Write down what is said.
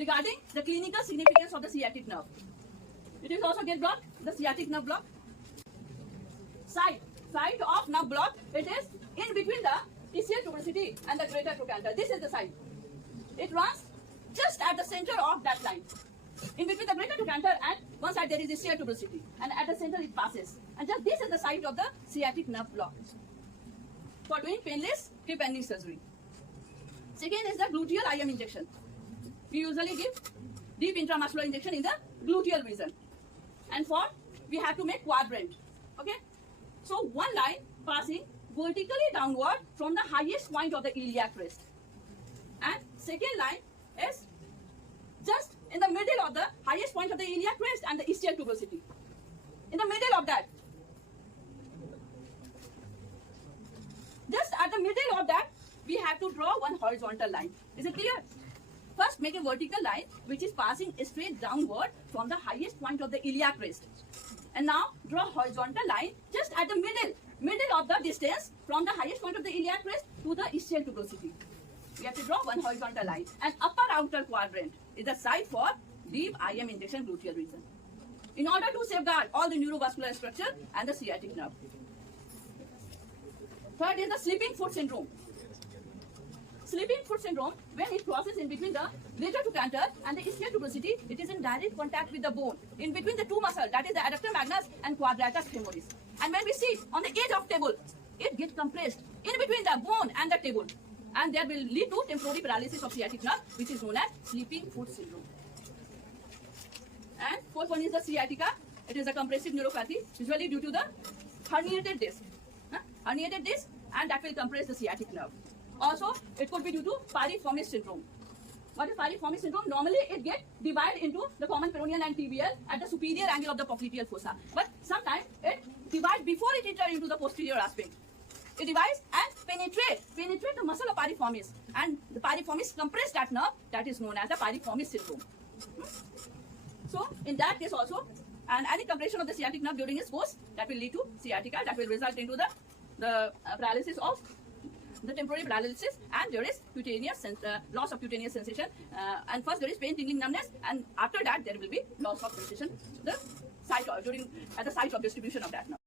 regarding the clinical significance of the sciatic nerve. It is also get blocked, the sciatic nerve block. Site of nerve block, it is in between the ischial tuberosity and the greater trochanter. This is the site. It runs just at the center of that line. In between the greater trochanter and one side there is ischial tuberosity, and at the center it passes. And just this is the site of the sciatic nerve block for doing painless hip and knee surgery. Second is the gluteal IM injection. We usually give deep intramuscular injection in the gluteal region. And for we have to make quadrant. Okay. So one line passing vertically downward from the highest point of the iliac crest, and second line is just in the middle of the highest point of the iliac crest and the ischial tuberosity. In the middle of that, just at the middle of that, we have to draw one horizontal line. Is it clear? First, make a vertical line which is passing straight downward from the highest point of the iliac crest. And now draw horizontal line just at the middle of the distance from the highest point of the iliac crest to the ischial tuberosity. We have to draw one horizontal line. And upper outer quadrant is the site for deep IM injection gluteal region, in order to safeguard all the neurovascular structure and the sciatic nerve. Third is the sleeping foot syndrome. Sleeping foot syndrome, when it crosses in between the greater trochanter and the ischial tuberosity, it is in direct contact with the bone in between the two muscles, that is the adductor magnus and quadratus femoris. And when we sit on the edge of table, it gets compressed in between the bone and the table, and that will lead to temporary paralysis of sciatic nerve, which is known as sleeping foot syndrome. And fourth one is the sciatica. It is a compressive neuropathy, usually due to the herniated disc. Herniated disc, and that will compress the sciatic nerve. Also, it could be due to piriformis syndrome. What is piriformis syndrome? Normally, it gets divided into the common peroneal and tibial at the superior angle of the popliteal fossa. But sometimes it divides before it enters into the posterior aspect. It divides and penetrate the muscle of piriformis, and the piriformis compress that nerve, that is known as the piriformis syndrome. So, in that case also, and any compression of the sciatic nerve during its course, that will lead to sciatica, that will result into the paralysis of the temporary paralysis, and there is cutaneous loss of cutaneous sensation, and first there is pain, tingling, numbness, and after that there will be loss of sensation at the site of distribution of that nerve.